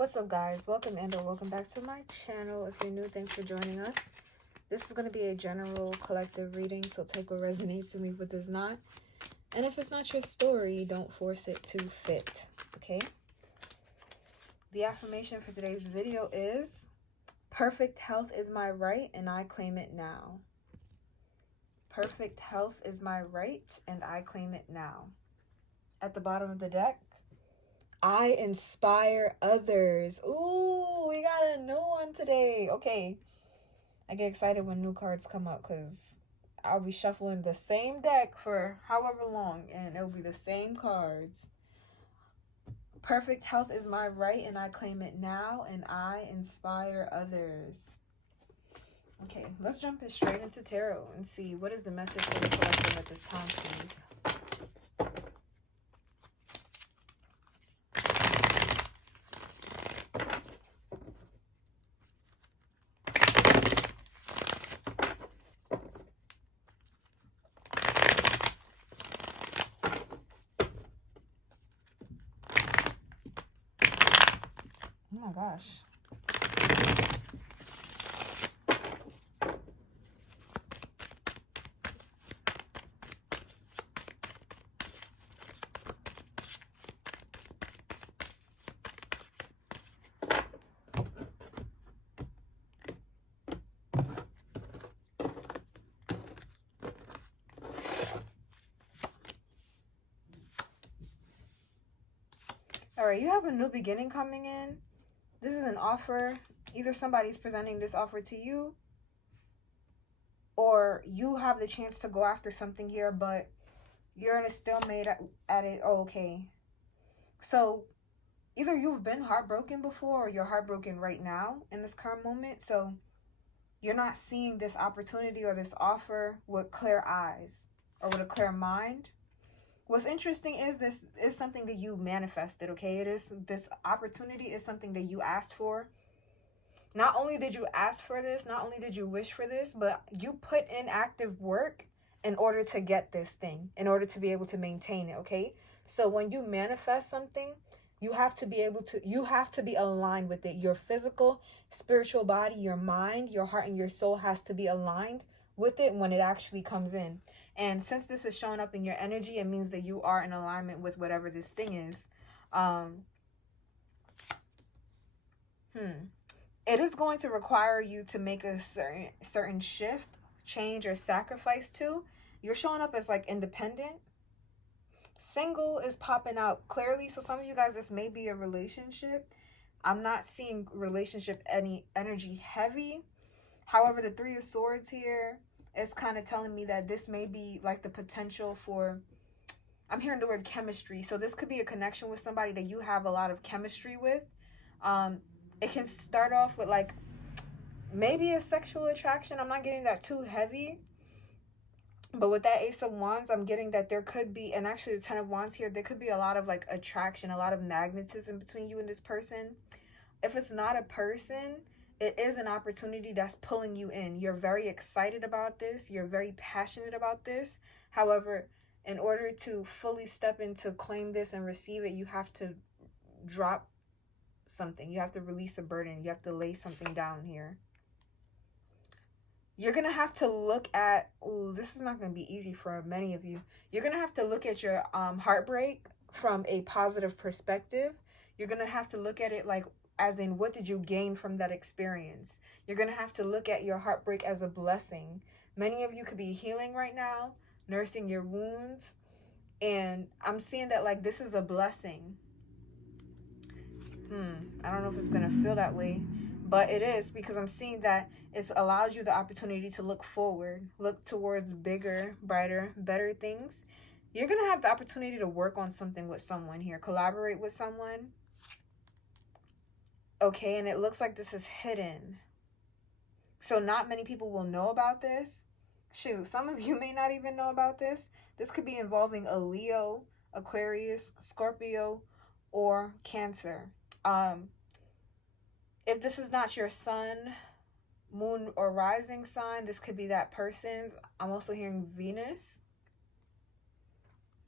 What's up, guys? Welcome and/or welcome back to my channel. If you're new, thanks for joining us. This is going to be a general collective reading, so take what resonates and leave what does not. And if it's not your story, don't force it to fit, okay? The affirmation for today's video is, perfect health is my right and I claim it now. Perfect health is my right and I claim it now. At the bottom of the deck, I inspire others. Ooh, we got a new one today. Okay. I get excited when new cards come up because I'll be shuffling the same deck for however long and it'll be the same cards. Perfect health is my right and I claim it now, and I inspire others. Okay, let's jump it straight into tarot and see what is the message for the collective at this time, please. Oh my gosh. All right, you have a new beginning coming in. This is an offer. Either somebody's presenting this offer to you, or you have the chance to go after something here, but you're in a stalemate at it. Oh, okay. So either you've been heartbroken before or you're heartbroken right now in this current moment. So you're not seeing this opportunity or this offer with clear eyes or with a clear mind. What's interesting is this is something that you manifested, okay? It is, this opportunity is something that you asked for. Not only did you ask for this, not only did you wish for this, but you put in active work in order to get this thing, in order to be able to maintain it, okay? So when you manifest something, you have to be able to, you have to be aligned with it. Your physical, spiritual body, your mind, your heart, and your soul has to be aligned with it when it actually comes in. And since this is showing up in your energy, it means that you are in alignment with whatever this thing is. It is going to require you to make a certain shift, change, or sacrifice too. You're showing up as like independent. Single is popping out clearly. So some of you guys, this may be a relationship. I'm not seeing relationship any energy heavy. However, the Three of Swords here is kind of telling me that this may be like the potential for, I'm hearing the word chemistry. So this could be a connection with somebody that you have a lot of chemistry with. It can start off with like maybe a sexual attraction. I'm not getting that too heavy. But with that Ace of Wands, I'm getting that there could be, and actually the Ten of Wands here, there could be a lot of like attraction, a lot of magnetism between you and this person. If it's not a person, it is an opportunity that's pulling you in. You're very excited about this. You're very passionate about this. However, in order to fully step into claim this and receive it, you have to drop something. You have to release a burden. You have to lay something down here. You're going to have to look at, oh, this is not going to be easy for many of you. You're going to have to look at your heartbreak from a positive perspective. You're going to have to look at it like, as in, what did you gain from that experience? You're going to have to look at your heartbreak as a blessing. Many of you could be healing right now, nursing your wounds. And I'm seeing that like this is a blessing. I don't know if it's going to feel that way, but it is, because I'm seeing that it's allowed you the opportunity to look forward, look towards bigger, brighter, better things. You're going to have the opportunity to work on something with someone here, collaborate with someone. Okay, and it looks like this is hidden. So not many people will know about this. Shoot, some of you may not even know about this. This could be involving a Leo, Aquarius, Scorpio, or Cancer. If this is not your sun, moon, or rising sign, this could be that person's. I'm also hearing Venus.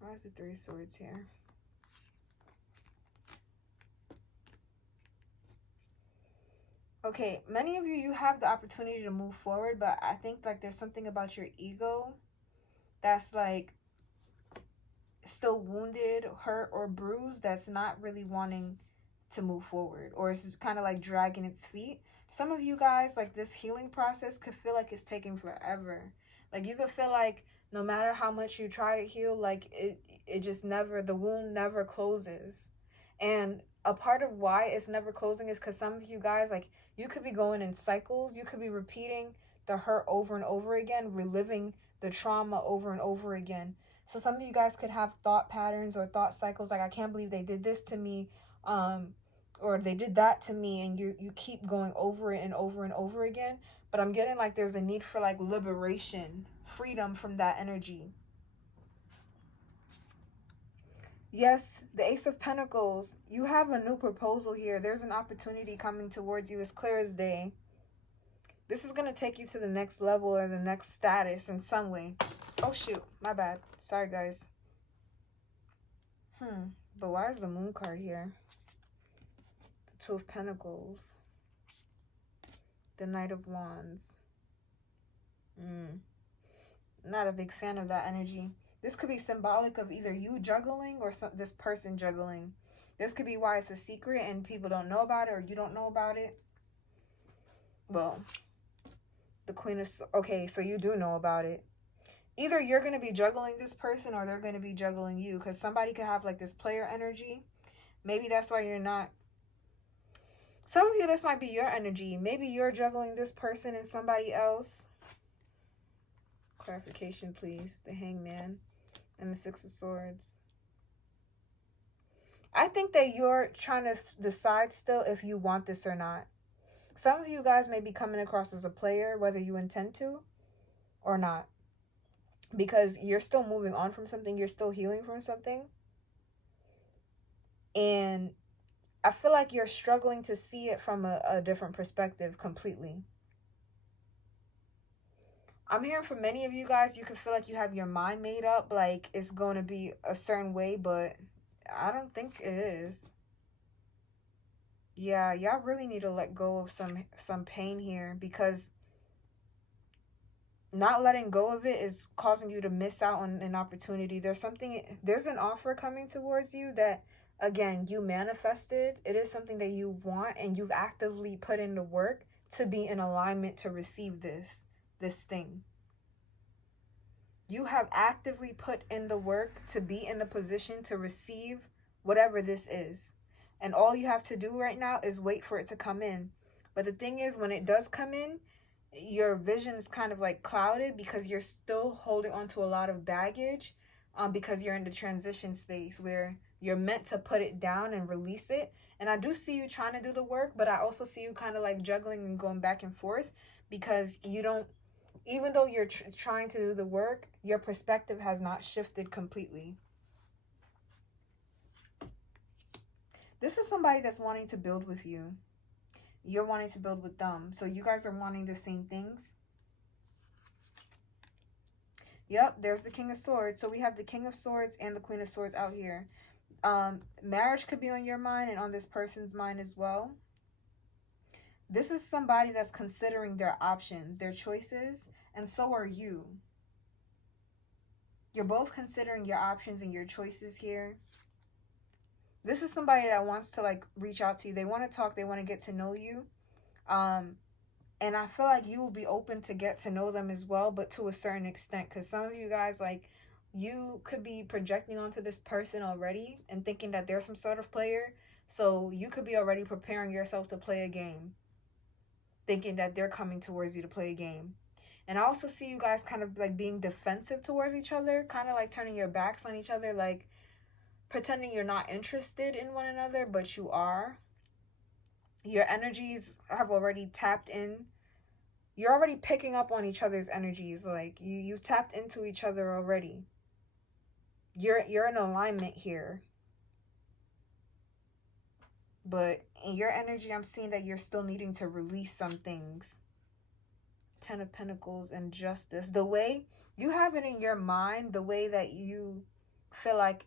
Why is the Three of Swords here? Okay, many of you, you have the opportunity to move forward, but I think like there's something about your ego that's like still wounded, hurt, or bruised, that's not really wanting to move forward, or it's just kind of like dragging its feet. Some of you guys, like this healing process could feel like it's taking forever. Like you could feel like no matter how much you try to heal, like it just never, the wound never closes. And a part of why it's never closing is because some of you guys, like, you could be going in cycles. You could be repeating the hurt over and over again, reliving the trauma over and over again. So some of you guys could have thought patterns or thought cycles like, I can't believe they did this to me, or they did that to me, and you keep going over it and over and over again. But I'm getting like there's a need for like liberation, freedom from that energy. Yes, the Ace of Pentacles. You have a new proposal here. There's an opportunity coming towards you as clear as day. This is going to take you to the next level or the next status in some way. Oh, shoot. My bad. Sorry, guys. But why is the Moon card here? The Two of Pentacles. The Knight of Wands. Not a big fan of that energy. This could be symbolic of either you juggling or this person juggling. This could be why it's a secret and people don't know about it, or you don't know about it. Well, the Queen of... Okay, so you do know about it. Either you're going to be juggling this person or they're going to be juggling you, because somebody could have like this player energy. Maybe that's why you're not... Some of you, this might be your energy. Maybe you're juggling this person and somebody else. Clarification, please. The Hangman and the Six of Swords. I think that you're trying to decide still if you want this or not. Some of you guys may be coming across as a player, whether you intend to or not. Because you're still moving on from something. You're still healing from something. And I feel like you're struggling to see it from a different perspective completely. I'm hearing from many of you guys, you can feel like you have your mind made up, like it's going to be a certain way, but I don't think it is. Yeah, y'all really need to let go of some pain here, because not letting go of it is causing you to miss out on an opportunity. There's an offer coming towards you that, again, you manifested. It is something that you want, and you've actively put in the work to be in alignment to receive this thing. You have actively put in the work to be in the position to receive whatever this is. And all you have to do right now is wait for it to come in. But the thing is, when it does come in, your vision is kind of like clouded because you're still holding on to a lot of baggage, because you're in the transition space where you're meant to put it down and release it. And I do see you trying to do the work, but I also see you kind of like juggling and going back and forth, because you don't, even though you're trying to do the work, your perspective has not shifted completely. This is somebody that's wanting to build with you. You're wanting to build with them. So you guys are wanting the same things. Yep, there's the King of Swords. So we have the King of Swords and the Queen of Swords out here. Marriage could be on your mind and on this person's mind as well. This is somebody that's considering their options, their choices, and so are you. You're both considering your options and your choices here. This is somebody that wants to like reach out to you. They want to talk. They want to get to know you. And I feel like you will be open to get to know them as well, but to a certain extent. Because some of you guys, like, you could be projecting onto this person already and thinking that they're some sort of player. So you could be already preparing yourself to play a game, thinking that they're coming towards you to play a game. And I also see you guys kind of like being defensive towards each other, kind of like turning your backs on each other, like pretending you're not interested in one another, but you are. Your energies have already tapped in. You're already picking up on each other's energies. Like you've tapped into each other already. You're in alignment here. But in your energy, I'm seeing that you're still needing to release some things. Ten of Pentacles and Justice. The way you have it in your mind, the way that you feel like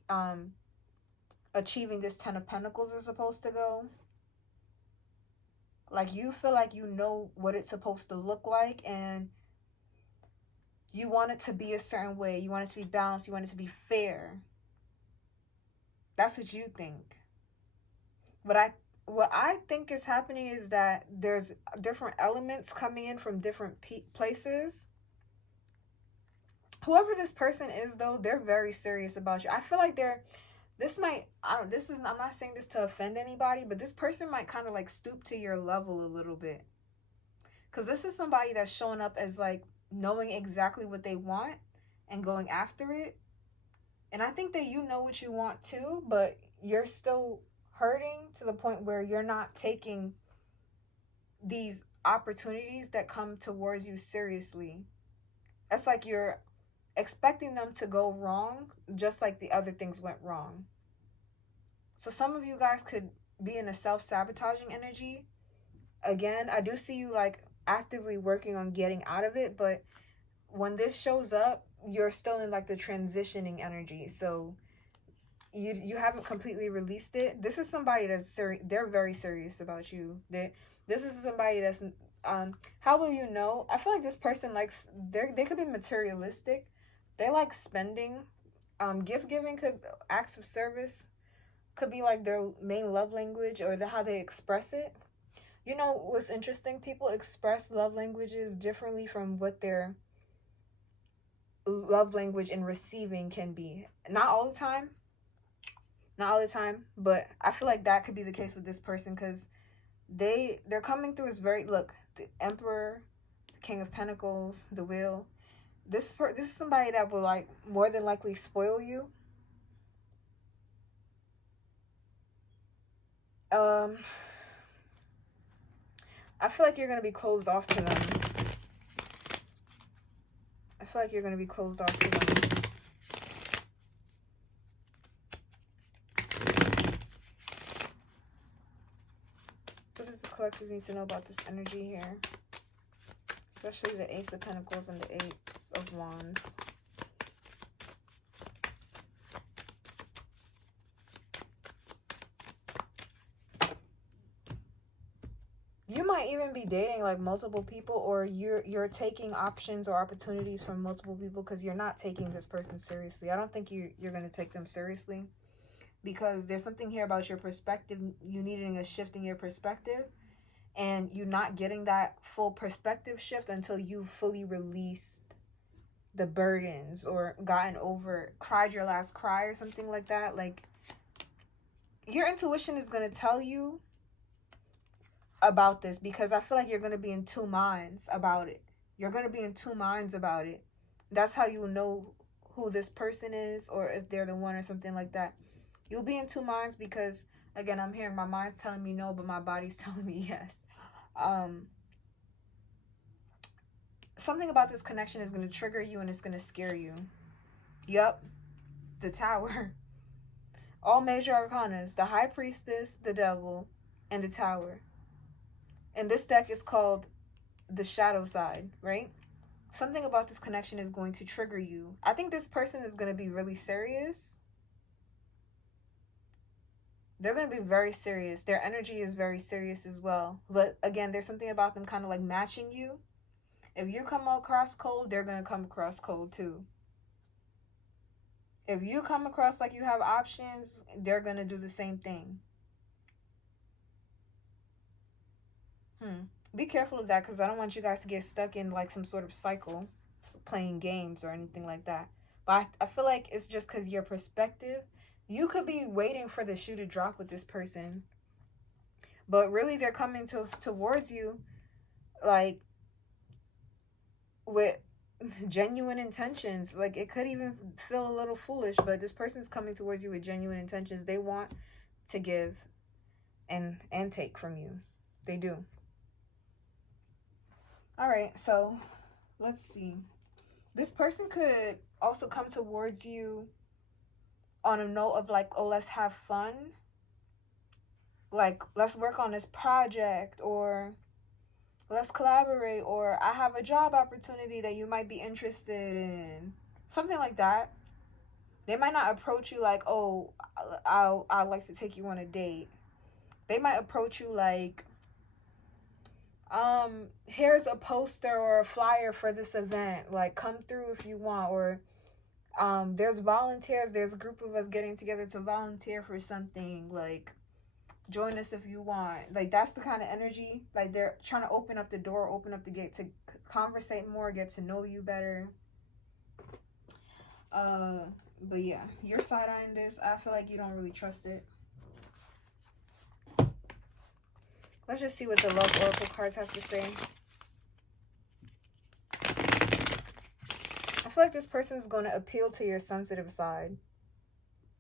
achieving this Ten of Pentacles is supposed to go. Like, you feel like you know what it's supposed to look like, and you want it to be a certain way. You want it to be balanced. You want it to be fair. That's what you think. But what I think is happening is that there's different elements coming in from different places. Whoever this person is, though, they're very serious about you. I feel like this might, I don't, this is, I'm not saying this to offend anybody, but this person might kind of like stoop to your level a little bit. Because this is somebody that's showing up as like knowing exactly what they want and going after it. And I think that you know what you want too, but you're still hurting to the point where you're not taking these opportunities that come towards you seriously. It's like you're expecting them to go wrong, just like the other things went wrong. So some of you guys could be in a self-sabotaging energy. Again, I do see you like actively working on getting out of it, but when this shows up, you're still in like the transitioning energy. So you haven't completely released it. This is somebody that's serious. They're very serious about you. This is somebody that's how will you know? I feel like this person likes, they could be materialistic. They like spending. Gift giving, could acts of service could be like their main love language, or how they express it. You know what's interesting? People express love languages differently from what their love language in receiving can be. Not all the time. Not all the time, but I feel like that could be the case with this person, because they're coming through as very, look, the Emperor, the King of Pentacles, the Wheel. This is somebody that will like more than likely spoil you. I feel like you're gonna be closed off to them. I feel like you're gonna be closed off to them. What does the collective need to know about this energy here? Especially the Ace of Pentacles and the Ace of Wands. You might even be dating like multiple people, or you're taking options or opportunities from multiple people because you're not taking this person seriously. I don't think you're going to take them seriously, because there's something here about your perspective. You needing a shift in your perspective, and you're not getting that full perspective shift until you fully released the burdens, or gotten over, cried your last cry or something like that. Like, your intuition is going to tell you about this, because I feel like you're going to be in two minds about it. You're going to be in two minds about it. That's how you know who this person is, or if they're the one or something like that. You'll be in two minds because, again, I'm hearing my mind's telling me no, but my body's telling me yes. Something about this connection is going to trigger you, and it's going to scare you. Yep. The Tower. All major arcanas. The High Priestess, the Devil, and the Tower. And this deck is called the Shadow Side, right? Something about this connection is going to trigger you. I think this person is going to be really serious. They're going to be very serious. Their energy is very serious as well. But again, there's something about them kind of like matching you. If you come across cold, they're going to come across cold too. If you come across like you have options, they're going to do the same thing. Be careful of that, because I don't want you guys to get stuck in like some sort of cycle, playing games or anything like that. But I feel like it's just because your perspective, you could be waiting for the shoe to drop with this person, but really they're coming towards you like with genuine intentions. Like, it could even feel a little foolish, but this person's coming towards you with genuine intentions. They want to give and take from you. They do. All right, so let's see. This person could also come towards you on a note of like, oh, let's have fun. Like, let's work on this project, or let's collaborate, or I have a job opportunity that you might be interested in. Something like that. They might not approach you like, oh, I'd like to take you on a date. They might approach you like, Here's a poster or a flyer for this event, like come through if you want. Or there's volunteers, there's a group of us getting together to volunteer for something, like join us if you want. Like that's the kind of energy, like they're trying to open up the door, open up the gate to conversate more, get to know you better. But yeah, you're side-eyeing this. I feel like you don't really trust it. Let's just see what the love oracle cards have to say. I feel like this person is going to appeal to your sensitive side,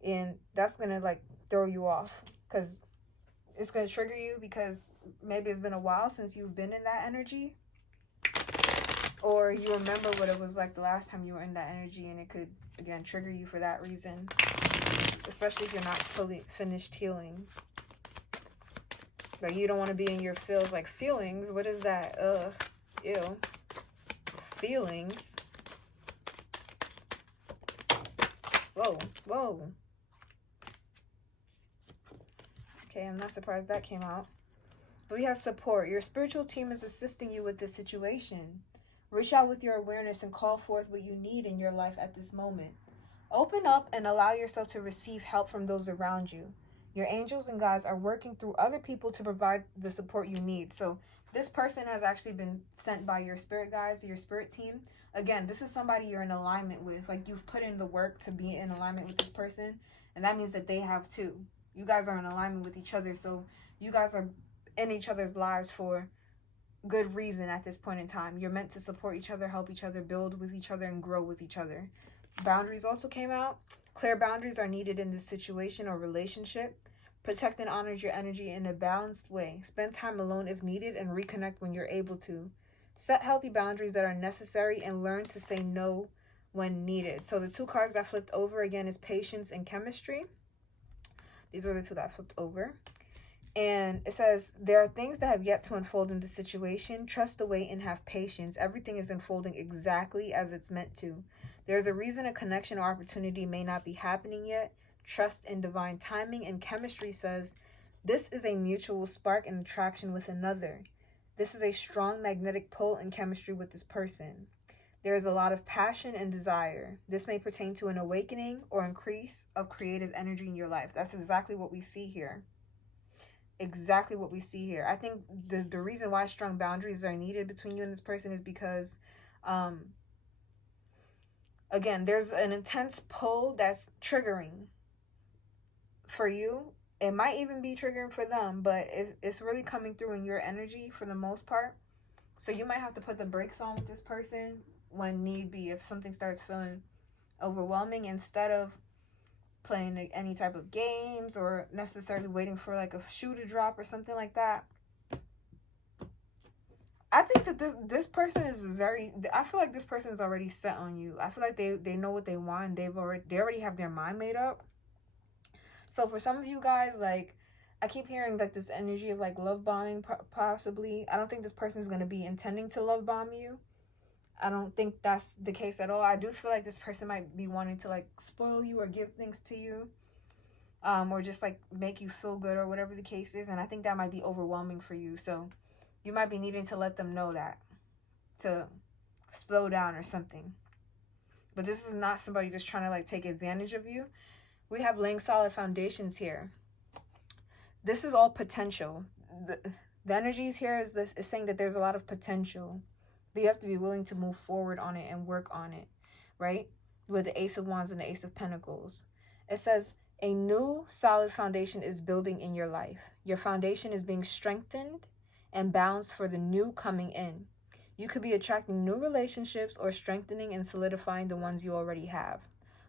and that's going to like throw you off, because it's going to trigger you, because maybe it's been a while since you've been in that energy, or you remember what it was like the last time you were in that energy, and it could again trigger you for that reason, especially if you're not fully finished healing. Like you don't want to be in your feels. Like feelings, what is that? Ugh, ew. Feelings. Whoa, whoa. Okay, I'm not surprised that came out. But we have support. Your spiritual team is assisting you with this situation. Reach out with your awareness and call forth what you need in your life at this moment. Open up and allow yourself to receive help from those around you. Your angels and guides are working through other people to provide the support you need. So this person has actually been sent by your spirit guides, your spirit team. Again, this is somebody you're in alignment with. Like you've put in the work to be in alignment with this person. And that means that they have too. You guys are in alignment with each other. So you guys are in each other's lives for good reason at this point in time. You're meant to support each other, help each other, build with each other, and grow with each other. Boundaries also came out. Clear boundaries are needed in this situation or relationship. Protect and honor your energy in a balanced way. Spend time alone if needed and reconnect when you're able to. Set healthy boundaries that are necessary and learn to say no when needed. So the two cards that flipped over again is patience and chemistry. These were the two that flipped over. And it says, there are things that have yet to unfold in the situation. Trust the wait and have patience. Everything is unfolding exactly as it's meant to. There's a reason a connection or opportunity may not be happening yet. Trust in divine timing. And chemistry says, this is a mutual spark and attraction with another. This is a strong magnetic pull in chemistry with this person. There is a lot of passion and desire. This may pertain to an awakening or increase of creative energy in your life. That's exactly what we see here. Exactly what we see here. I think the reason why strong boundaries are needed between you and this person is because again, there's an intense pull that's triggering for you. It might even be triggering for them, but it's really coming through in your energy for the most part. So you might have to put the brakes on with this person when need be, if something starts feeling overwhelming, instead of playing any type of games or necessarily waiting for like a shoe to drop or something like that. I think that this person is I feel like this person is already set on you. I feel like they know what they want. They already have their mind made up. So for some of you guys, like I keep hearing like this energy of like love bombing possibly. I don't think this person is going to be intending to love bomb you. I don't think that's the case at all. I do feel like this person might be wanting to like spoil you or give things to you, or just like make you feel good or whatever the case is. And I think that might be overwhelming for you. So you might be needing to let them know that, to slow down or something. But this is not somebody just trying to like take advantage of you. We have laying solid foundations here. This is all potential. The energies here is saying that there's a lot of potential. But you have to be willing to move forward on it and work on it, right? With the Ace of Wands and the Ace of Pentacles. It says, a new solid foundation is building in your life. Your foundation is being strengthened and balanced for the new coming in. You could be attracting new relationships or strengthening and solidifying the ones you already have.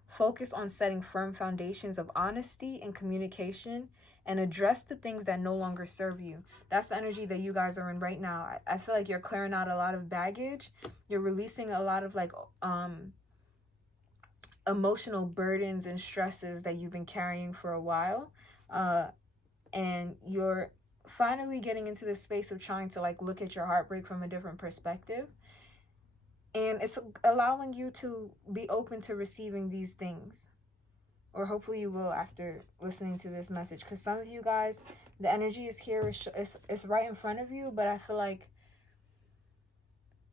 Focus on setting firm foundations of honesty and communication, and address the things that no longer serve you. That's the energy that you guys are in right now. I feel like you're clearing out a lot of baggage. You're releasing a lot of like emotional burdens and stresses that you've been carrying for a while. And you're finally getting into this space of trying to like look at your heartbreak from a different perspective. And it's allowing you to be open to receiving these things. Or hopefully you will after listening to this message. Because some of you guys, the energy is here. It's right in front of you. But I feel like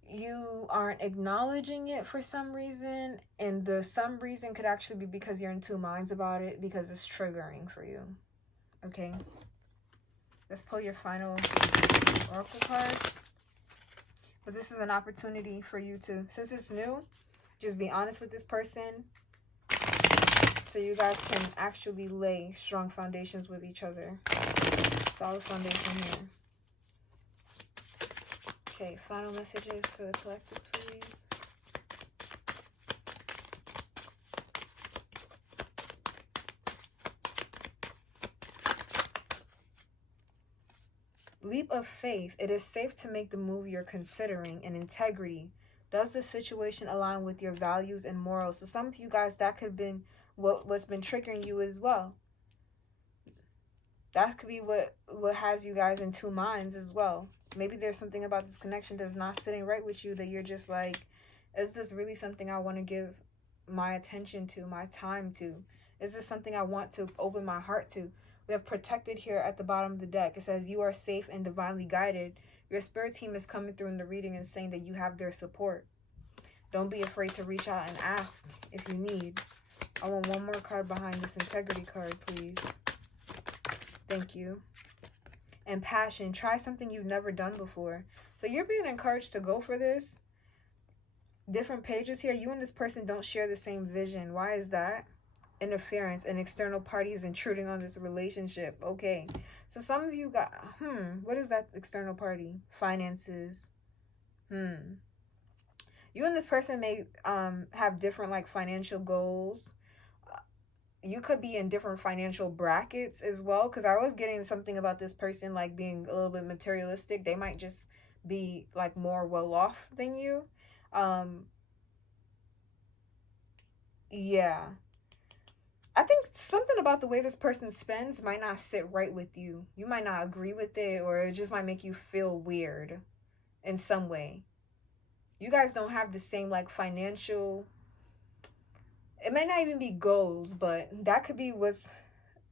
you aren't acknowledging it for some reason, and the some reason could actually be because you're in two minds about it, because it's triggering for you. Okay, let's pull your final oracle cards. But this is an opportunity for you to, since it's new, just be honest with this person so you guys can actually lay strong foundations with each other. Solid foundation here. Okay, final messages for the collective, please. Leap of faith. It is safe to make the move you're considering. And integrity. Does the situation align with your values and morals? So some of you guys, that could have been what's been triggering you as well. That could be what has you guys in two minds as well. Maybe there's something about this connection that's not sitting right with you, that you're just like, is this really something I want to give my attention to, my time to? Is this something I want to open my heart to? We have protected here at the bottom of the deck. It says you are safe and divinely guided. Your spirit team is coming through in the reading and saying that you have their support. Don't be afraid to reach out and ask if you need. I want one more card behind this integrity card, please. Thank you. And passion. Try something you've never done before. So you're being encouraged to go for this. Different pages here. You and this person don't share the same vision. Why is that? Interference and external parties intruding on this relationship. Okay. So some of you got, what is that external party? Finances. You and this person may have different like financial goals. You could be in different financial brackets as well, because I was getting something about this person like being a little bit materialistic. They might just be like more well off than you. Yeah, I think something about the way this person spends might not sit right with you. You might not agree with it, or it just might make you feel weird in some way. You guys don't have the same like financial, it might not even be goals, but that could be what's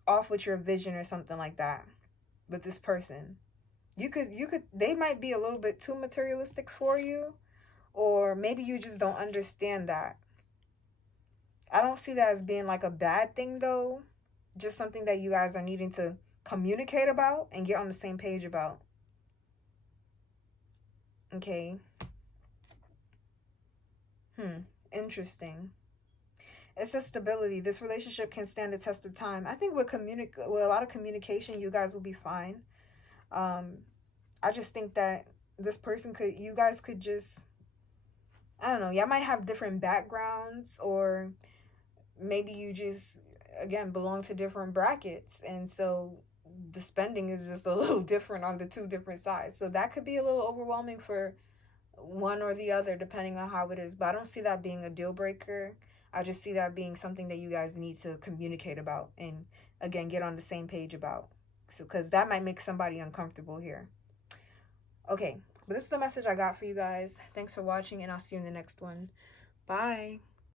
off with your vision or something like that with this person. You could they might be a little bit too materialistic for you, or maybe you just don't understand that. I don't see that as being like a bad thing though. Just something that you guys are needing to communicate about and get on the same page about. Okay. Interesting. It says stability. This relationship can stand the test of time. I think with a lot of communication, you guys will be fine. I just think that this person you guys could just, I don't know, y'all might have different backgrounds, or maybe you just, again, belong to different brackets, and so the spending is just a little different on the two different sides. So that could be a little overwhelming for one or the other, depending on how it is. But I don't see that being a deal breaker. I just see that being something that you guys need to communicate about and, again, get on the same page about. So, because that might make somebody uncomfortable here. Okay, but this is the message I got for you guys. Thanks for watching, and I'll see you in the next one. Bye.